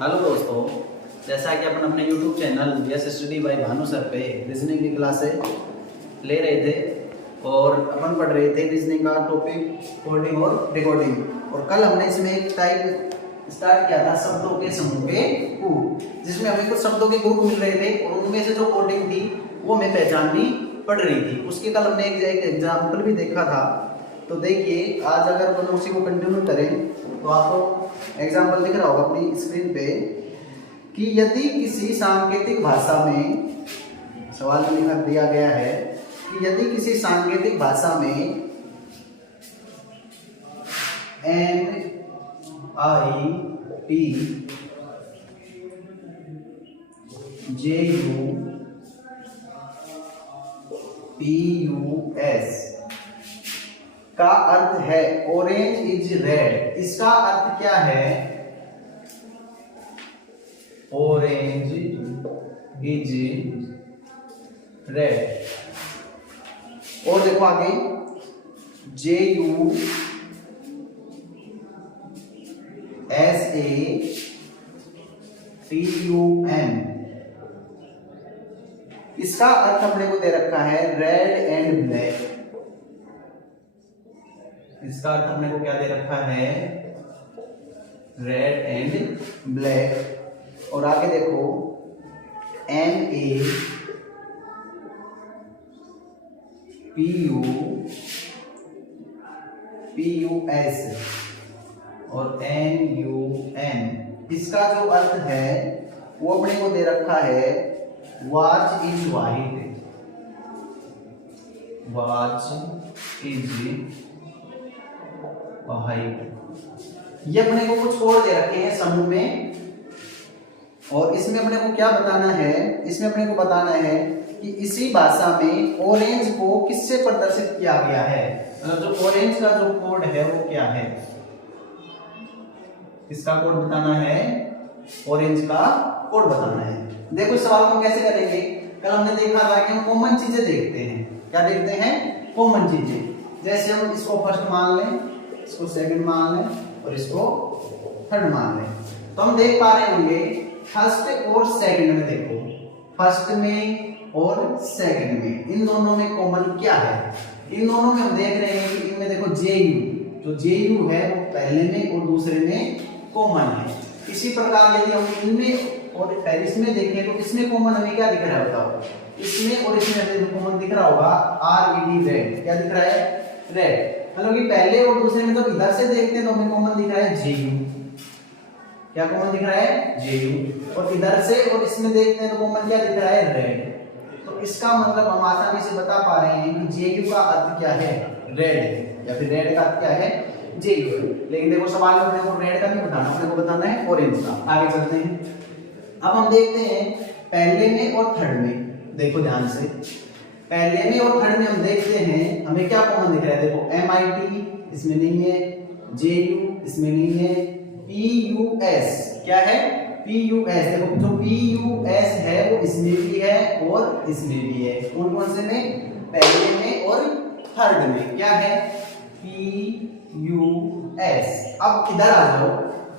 Hello दोस्तों, जैसा कि अपन अपने YouTube channel yes study bye Bhanu sir पे रीजनिंग की क्लासें ले रहे थे और अपन पढ़ रहे थे रीजनिंग का टॉपिक कोडिंग और डिकोडिंग। और कल हमने इसमें एक टाइप स्टार्ट किया था शब्दों के समूह के ग्रुप, जिसमें हमें कुछ शब्दों के ग्रुप मिल रहे थे और उनमें से जो कोडिंग थी वो हमें पहचाननी पड़ रही थी। उसके कल हमने एक एग्जाम्पल भी देखा था। तो देखिए, आज अगर अपन उसी को कंटिन्यू करें तो आपको एग्जाम्पल दिख रहा होगा अपनी स्क्रीन पे कि यदि किसी सांकेतिक भाषा में, सवाल में लिखा दिया गया है कि यदि किसी सांकेतिक भाषा में NITJUPUS का अर्थ है ऑरेंज इज रेड। इसका अर्थ क्या है? Orange is red. और देखो आगे JUSAPUN, इसका अर्थ अपने को दे रखा है रेड एंड ब्लैक। इसका अर्थ अपने को क्या दे रखा है? Red and black. और आगे देखो NAPUS और NUN, इसका जो अर्थ है वो अपने को दे रखा है watch is white. Watch is white. ये अपने को कुछ और दे रखे हैं समूह में, और इसमें अपने को क्या बताना है? इसमें अपने को बताना है कि इसी भाषा में ऑरेंज को किससे प्रदर्शित किया गया है। मतलब जो ऑरेंज का जो कोड है वो क्या है, इसका कोड बताना है, ऑरेंज का कोड बताना है। देखो इस सवाल को कैसे करेंगे। कल हमने देखा था कि हम कॉमन चीजें देखते हैं। क्या देखते हैं? कॉमन चीजें। जैसे हम इसको फर्स्ट मान लें, इसको सेकंड मान लें और इसको थर्ड मान लें, तो हम देख पा रहे होंगे फर्स्ट और सेकंड में। देखो फर्स्ट में और सेकंड में, इन दोनों में कॉमन क्या है? इन दोनों में हम देख रहे हैं कि इनमें देखो जो JU है वो पहले में और दूसरे में कॉमन है। इसी प्रकार यदि हम इनमें और इसमें देखें तो इसमें कॉमन हमें क्या दिख रहा है बताओ? इसमें और इसमें हमें कॉमन दिख रहा होगा RED, रेड। क्या दिख रहा है? रेड। मतलब कि पहले और दूसरे में तो इधर से देखते हैं तो हमें कॉमन दिख रहा है JU। क्या कॉमन दिख रहा है? JU। और इधर से और इसमें देखते हैं तो कॉमन क्या दिख रहा है? रेड। तो इसका मतलब हम आसानी से बता पा रहे हैं कि JU का अर्थ क्या है? रेड है, या फिर रेड का अर्थ क्या है? JU। लेकिन देखो सवाल में अपने को रेड का नहीं बताना, अपने को बताना है ऑरेंज का। आगे चलते हैं। अब हम देखते हैं पहले में और थर्ड में। देखो ध्यान से, पहले में और थर्ड में हम देखते हैं हमें क्या कॉमन दिख रहा है। देखो MIT इसमें नहीं है, JU इसमें नहीं है, PUS क्या है? PUS। देखो जो PUS है वो इसमें भी है और इसमें भी है। कौन कौन से में? पहले में और थर्ड में। क्या है? PUS। अब इधर आ जाओ,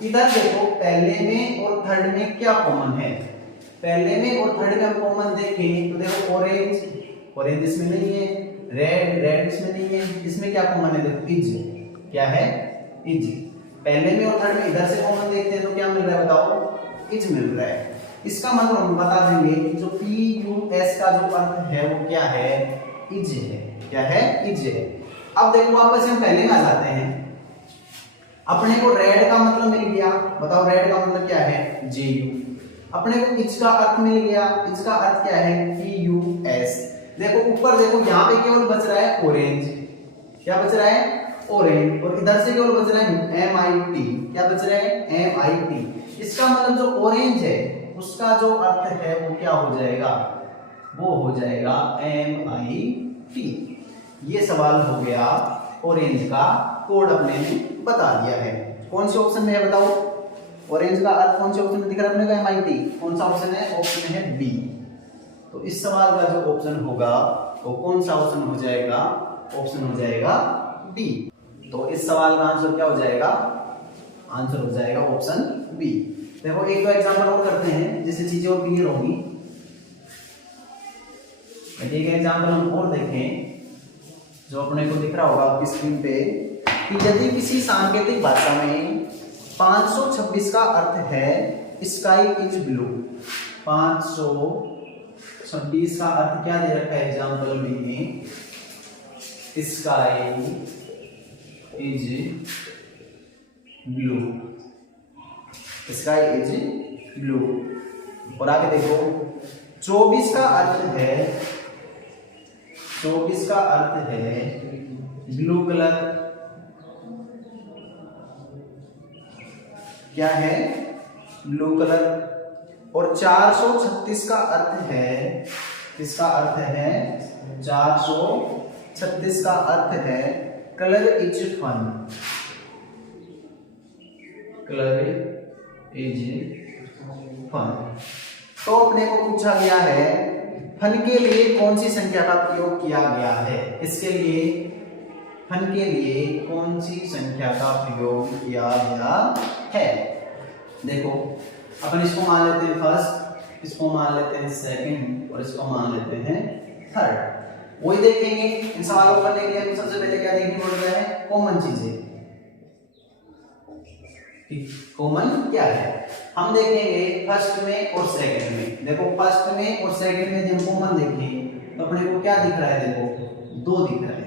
इधर देखो पहले में और थर्ड में क्या कॉमन है। पहले में और थर्ड में हम कॉमन देखें तो देखो ऑरेंज इसमें नहीं है, रेड इसमें नहीं है। इसमें क्या कॉमन है? देखो इज। क्या है? इज। पहले में और थर्ड में इधर से कॉमन देखते हैं तो क्या मिल रहा है बताओ? इज मिल रहा है। इसका मतलब हम बता देंगे कि जो PUS का जो अर्थ है वो क्या है? इज है। क्या है? इज है। अब देखो वापस हम पहले में आ जाते हैं। अपने को रेड का मतलब मिल गया। बताओ रेड का मतलब क्या है? JU। अपने को इज का अर्थ मिल गया। इज का अर्थ क्या है? PUS। देखो ऊपर देखो, यहाँ पे केवल बच रहा है ऑरेंज। क्या बच रहा है? ऑरेंज। और इधर से केवल बच रहा है MIT। क्या बच रहा है? MIT। इसका मतलब जो ऑरेंज है उसका जो अर्थ है वो क्या हो जाएगा? वो हो जाएगा MIT। ये सवाल हो गया ऑरेंज का कोड अपने ने बता दिया है। कौन से ऑप्शन में है बताओ? ऑरेंज का अर्थ कौन से ऑप्शन में दिख रहा है अपने को? MIT। कौन सा ऑप्शन है? ऑप्शन है B। तो इस सवाल का जो ऑप्शन होगा वो कौन सा ऑप्शन हो जाएगा? ऑप्शन हो जाएगा बी। तो इस सवाल का आंसर क्या हो जाएगा? आंसर हो जाएगा ऑप्शन बी। देखो एक दो एग्जांपल और करते हैं जिससे चीजें और क्लियर होंगी। एक एग्जांपल हम और देखें जो अपने को दिख रहा होगा आपकी स्क्रीन पे कि यदि किसी सांकेतिक भाषा में 526 का अर्थ है स्काई इज ब्लू। 526 का अर्थ क्या दे रखा है एग्जांपल में? Sky is blue. Sky is blue. और आगे देखो 24 का अर्थ है, 24 का अर्थ है ब्लू कलर। क्या है? Blue colour. और 436 का अर्थ है, किसका अर्थ है? 436 का अर्थ है colour is fun. Colour is fun. तो अपने को पूछा गया है फन के लिए कौन सी संख्या का प्रयोग किया गया है? इसके लिए फन के लिए कौन सी संख्या का प्रयोग किया गया है? देखो अपन इसको मान लेते हैं फर्स्ट, इसको मान लेते हैं सेकंड और इसको मान लेते हैं थर्ड। वही देखेंगे इन सवालों को करने के लिए हम सबसे पहले क्या देखने पड़ रहा है? कॉमन चीजें। कॉमन क्या है हम देखेंगे फर्स्ट में और सेकंड में। देखो फर्स्ट में और सेकंड में जब कॉमन देखें तो अपने को क्या दिख रहा है? देखो 2 दिख रहा है।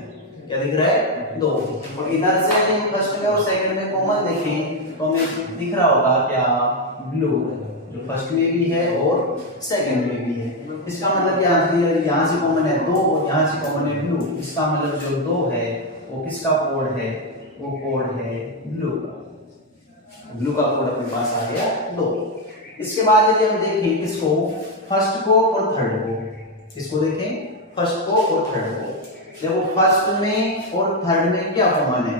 क्या दिख रहा है? 2। और इधर से हम फर्स्ट में और सेकंड में कॉमन देखें तो हमें दिख रहा होगा क्या? ब्लू, जो फर्स्ट में भी है और सेकंड में भी है। इसका मतलब यहाँ से कॉमन है 2 और यहाँ से कॉमन है ब्लू। इसका मतलब जो 2 है वो किसका कोड है? वो कोड है ब्लू का। ब्लू का कोड अपने पास आ गया 2। इसके बाद यदि हम देखें किसको? फर्स्ट को और थर्ड को। इसको देखें फर्स्ट को और थर्ड को। देखो फर्स्ट में और थर्ड में क्या कॉमन है?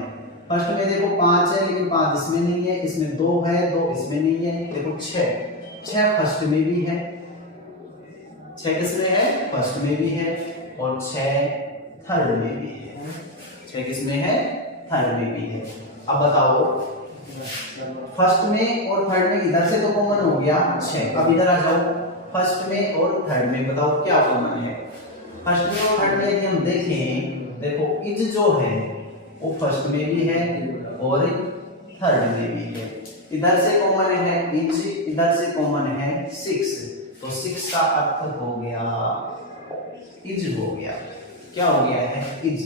फर्स्ट में देखो 5 है लेकिन 5 इसमें नहीं है, इसमें 2 है 2 इसमें नहीं है। देखो 6 फर्स्ट में भी है, 6 किसमें है? फर्स्ट में भी है। और 6 थर्ड में भी है। 6 किसमें है? थर्ड में भी है। अब बताओ फर्स्ट में और थर्ड में इधर से तो कॉमन हो गया 6। अब इधर आ जाओ फर्स्ट में और थर्ड में बताओ क्या कॉमन है? फर्स्ट में और थर्ड में यदि हम देखें, देखो इज जो है वो फर्स्ट में भी है और थर्ड में भी है। इधर से कॉमन है इज, इधर से कॉमन है 6। तो 6 का अर्थ हो गया इज हो गया। क्या हो गया है? इज।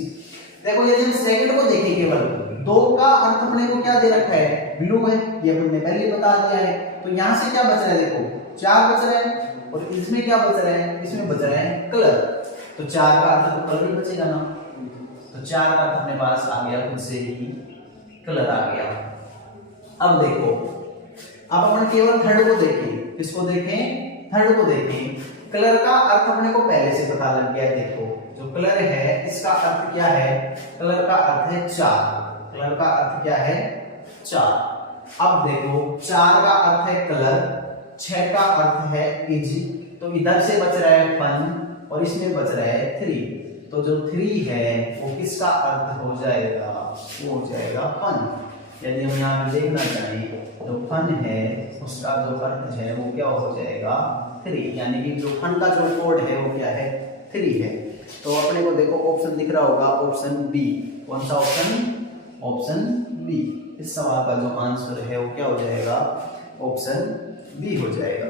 देखो यदि हम सेकंड को देखें केवल 2 का अर्थ अपने को क्या दे रखा है? ब्लू है, ये हमने पहले ही बता दिया है। तो यहां से क्या बच रहा है? देखो 4 बच रहा है और इसमें क्या बच रहा है? इसमें बच रहा है कलर। तो 4 का अर्थ तो कलर ही बचेगा ना। तो 4 का अर्थ अपने पास आ गया खुद से ही कलर आ गया। अब देखो अब अपन केवल थर्ड को देखें। किसको देखें? थर्ड को देखें। कलर का अर्थ अपने को पहले से पता लग गया। देखो जो कलर है इसका अर्थ क्या है? कलर का अर्थ है 4। कलर का अर्थ क्या है? 4। अब देखो 4 का अर्थ है कलर, 6 का अर्थ है इज। तो इधर से बच रहा है फन और इसमें बच रहा है 3। तो जो 3 है वो किसका अर्थ हो जाएगा? वो हो जाएगा फन। यदि हम यहाँ पे देखना चाहें तो फन है उसका जो अर्थ है वो क्या हो जाएगा? 3। यानी कि जो फन का जो कोड है वो क्या है? 3 है। तो अपने को देखो ऑप्शन दिख रहा होगा, ऑप्शन बी। कौन सा ऑप्शन? Option B. इस सवाल का जो आंसर है वो क्या हो जाएगा? ऑप्शन बी हो जाएगा।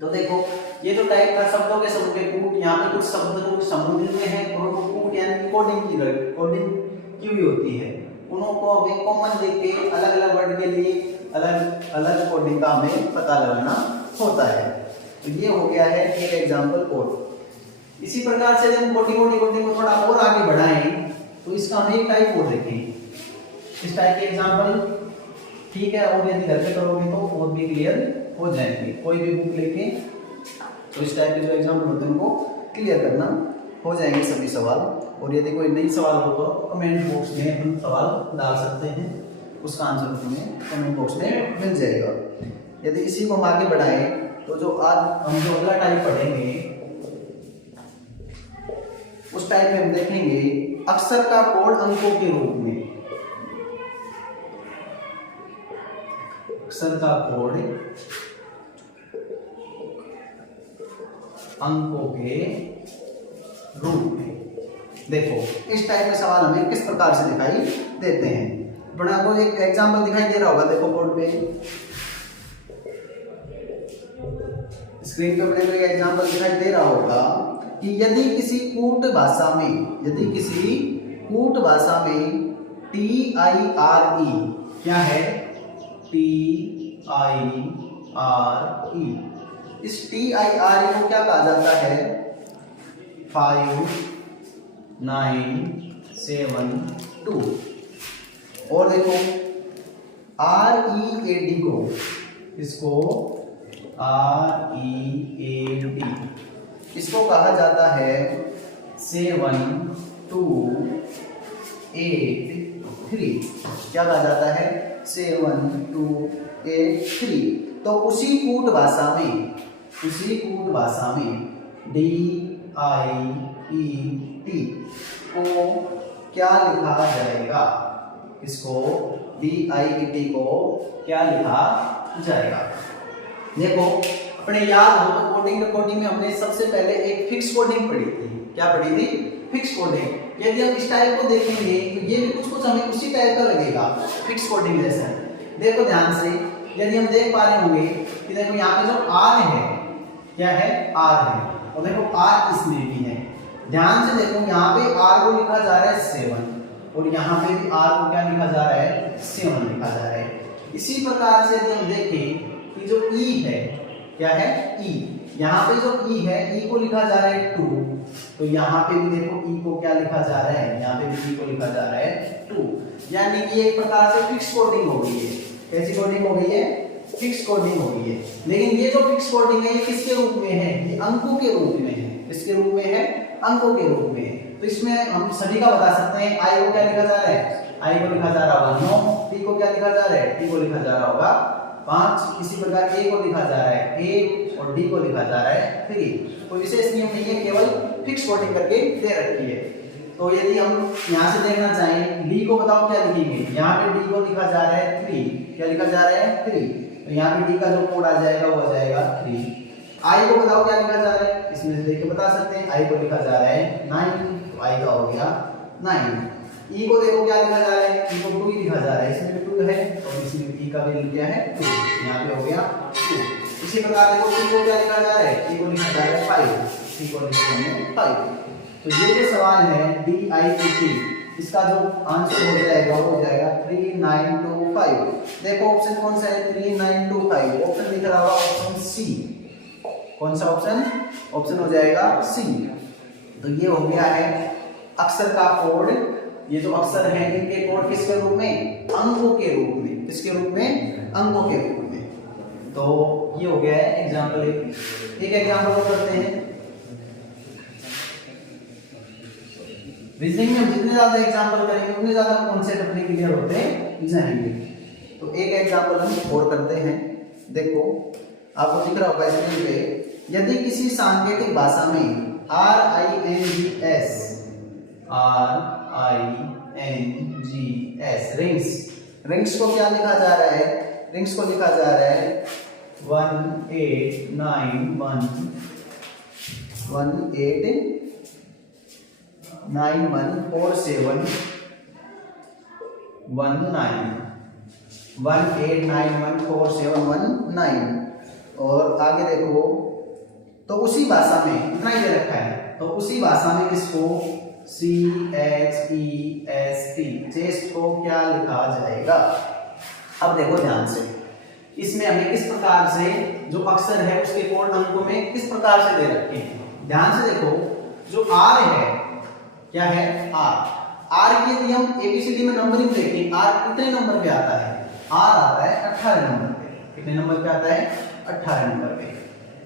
तो देखो ये जो टाइप का शब्दों के समूह के कूट, यहाँ पे कुछ शब्द जो समुद्र में है और वो कूट यानी कोडिंग की हुई होती है। उनको हमें कॉमन देख के अलग अलग वर्ड के लिए अलग अलग कोडिंग का हमें पता लगाना होता है। तो ये हो गया है एक एग्जाम्पल कोड। इसी प्रकार से जब कोडिंग को थोड़ा और आगे बढ़ाएं तो इसका हम एक टाइप और देखें। इस टाइप के एग्जाम्पल ठीक है, और यदि घर पे करोगे तो और भी क्लियर हो जाएंगे। कोई भी बुक लेके तो इस टाइप के जो एग्जाम्पल होते हैं उनको क्लियर करना हो जाएंगे सभी सवाल। और यदि कोई नई सवाल हो तो कमेंट बॉक्स में हम सवाल डाल सकते हैं, उसका आंसर तुम्हें कमेंट बॉक्स में मिल जाएगा। यदि इसी को हम आगे बढ़ाएं तो जो आज हम जो अगला टाइप पढ़ेंगे उस टाइप में हम देखेंगे अक्षर का कोड अंकों के रूप में। अक्षर का कोड अंकों के रूप में। देखो इस टाइप में सवाल हमें किस प्रकार से दिखाई देते हैं। बड़ा को एक एग्जांपल दिखाई दे रहा होगा, देखो बोर्ड पे स्क्रीन पे अपने को एक एग्जांपल दिखाई दे रहा होगा कि यदि किसी कूट भाषा में TIRE क्या है, TIRE, इस TIRE को क्या कहा जाता है, 5 9 7 2। और देखो READ को, इसको READ इसको कहा जाता है 7 2 8 3। क्या कहा जाता है, 7 2 8 3। तो उसी कूट भाषा में DIET को क्या लिखा जाएगा, इसको DIET को क्या लिखा जाएगा। देखो अपने याद हो तो कोडिंग में हमने सबसे पहले एक फिक्स कोडिंग पढ़ी थी। क्या पढ़ी थी, फिक्स कोडिंग। यदि हम इस टाइप को देखेंगे तो ये भी कुछ हमें उसी टाइप का लगेगा, फिक्स कोडिंग जैसा। देखो ध्यान से, यदि हम देख पा रहे होंगे कि देखो यहाँ पे जो R है, क्या है, R है, और देखो R इसमें भी है। ध्यान से देखो यहाँ पे R को लिखा जा रहा है 7 और यहाँ पे भी R को क्या लिखा जा रहा है, 7 लिखा जा रहा है। इसी प्रकार से यदि हम देखें कि जो E है, क्या है, E, यहाँ पे जो E है, E को लिखा जा रहा है 2, तो यहाँ पे भी देखो E को क्या लिखा जा रहा है, यहाँ पे भी E को लिखा जा रहा है 2। यानी कि एक प्रकार से फिक्स कोडिंग हो गई है। कैसी कोडिंग हो गई है, फिक्स कोडिंग हो गई है। लेकिन ये जो फिक्स कोडिंग है ये किसके रूप में है, ये अंकों के रूप में है। किसके रूप में है, अंकों के रूप में। तो इसमें हम सभी का बता सकते हैं, I को क्या लिखा जा रहा है, I को लिखा जा रहा होगा 9, T को क्या लिखा जा रहा है, T को लिखा जा रहा होगा 5। इसी प्रकार A को लिखा जा रहा है 8 और D को लिखा जा रहा है 3। कोई विशेष नियम नहीं है, केवल फिक्स कोडिंग करके दे रखी है। तो यदि हम यहाँ से देखना चाहें, D को बताओ क्या लिखेंगे, यहाँ पे D को लिखा जा रहा है 3। क्या लिखा जा रहा है, 3। तो यहाँ पे D का जो कोड आ जाएगा वो आ जाएगा 3। I को बताओ क्या लिखा जा रहा है, इसमें से देख के बता सकते हैं। I को लिखा जा रहा है 9, तो I का हो गया 9। E को देखो क्या लिखा जा रहा है, E को 2 ही लिखा जा रहा है, इसमें भी 2 है और इसमें E का वैल्यू क्या है 2, यहाँ पे हो गया 2। इसी प्रकार देखो T को क्या लिखा जा रहा है, T को लिखा जा रहा है 5, T को लिखा है 5। तो ये जो सवाल है DIET, इसका जो आंसर हो जाएगा वो हो जाएगा 3925। देखो ऑप्शन कौन सा है, 3925। ऑप्शन लिख रहा होगा ऑप्शन सी। कौन सा ऑप्शन, ऑप्शन हो जाएगा सी। तो ये हो गया है अक्षर का कोड। ये जो अक्षर है इनके कोड किसके रूप में, अंकों के रूप में। किसके रूप में, अंकों के रूप में। तो ये हो गया है एग्जांपल। एक एग्जांपल और करते हैं। रीजनिंग में हम जितने ज्यादा एग्जांपल करेंगे उतने ज्यादा कॉन्सेप्ट अपने क्लियर होते जाएंगे। तो एक एग्जांपल हम और करते हैं। देखो आपको दिख रहा होगा स्क्रीन पे, यदि किसी सांकेतिक भाषा में RINGS रिंग्स को क्या लिखा जा रहा है, रिंग्स को लिखा जा रहा है 18914719 और आगे देखो तो उसी भाषा में इतना ही दे रखा है, तो उसी भाषा में इसको चेस्ट को क्या लिखा जाएगा। अब देखो ध्यान से, इसमें हमें किस प्रकार से जो अक्षर है उसके कोड अंकों में किस प्रकार से दे रखे हैं। ध्यान से देखो, जो R है, क्या है R की यदि हम ABCD में नंबरिंग देखें, R कितने नंबर पे आता है, R आता है 18 नंबर पे। कितने नंबर पे आता है, 18 नंबर पे।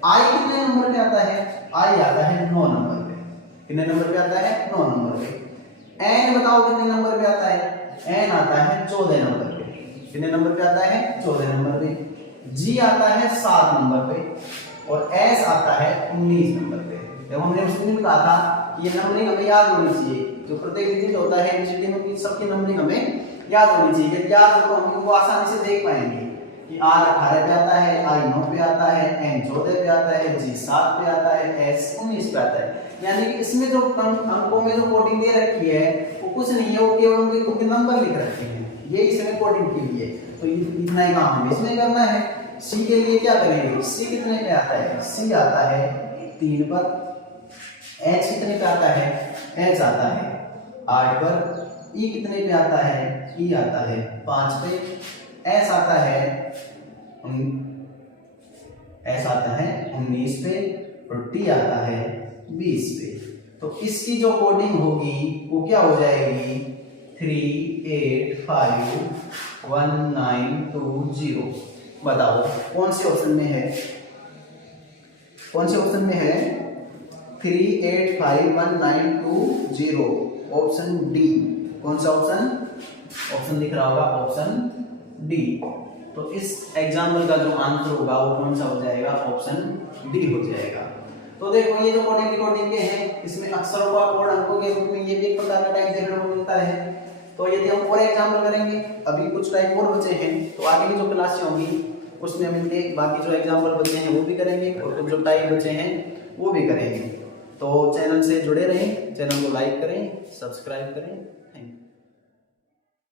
I कितने नंबर पे आता है, I आता है 9 नंबर पे। कितने नंबर पे आता है, 9 नंबर पे। N बताओ कितने नंबर पे आता है, N आता है 14 नंबर पे। कितने नंबर पे आता है, 14 नंबर पे। G आता है 7 नंबर पे और S आता है 19 नंबर पे। जब हमने उस दिन कहा था कि ये नंबरिंग हमें याद होनी चाहिए, जो प्रत्येक डिजिट होता है एबीसीडी में सबकी नंबरिंग हमें याद होनी चाहिए। याद हो तो हम इनको आसानी से देख पाएंगे कि R 18 पे आता है, I 9 पे आता है, N 14 पे आता है, G 7 पे आता है, S 19 पे आता है। यानी कि इसमें जो अंकों में जो कोडिंग दे रखी है वो कुछ नहीं है, वो केवल उनके नंबर लिख रखे हैं, ये इसमें कोडिंग के लिए। तो इतना ही काम हमें इसमें करना है। C के लिए क्या करेंगे, C कितने पे आता है, C आता है 3 पर, H कितने पे आता है, H आता है 8 पर, E कितने पे आता है, E आता है 5 पे, S आता है 19 पे और T आता है 20 पे। तो इसकी जो कोडिंग होगी वो क्या हो जाएगी, 385192 बताओ कौन से ऑप्शन में है, कौन से ऑप्शन में है, 385192 ऑप्शन डी। कौन सा ऑप्शन, ऑप्शन दिख रहा होगा ऑप्शन डी। तो इस एग्जाम्पल का जो आंसर होगा वो कौन सा हो जाएगा, ऑप्शन डी हो जाएगा। तो देखो ये जो कोडिंग रिकॉर्डिंग के हैं इसमें अक्षरों का कोड अंकों के रूप में ये भी एक प्रकार का टाइप देखने को मिलता है। तो यदि हम और एग्जाम्पल करेंगे, अभी कुछ टाइप और बचे हैं, तो आगे की जो क्लासें होंगी उसमें मिलके बाकी जो एग्जाम्पल बचे हैं वो भी करेंगे और कुछ जो टाइप बचे हैं वो भी करेंगे। तो चैनल से जुड़े रहें, चैनल को लाइक करें, सब्सक्राइब करें।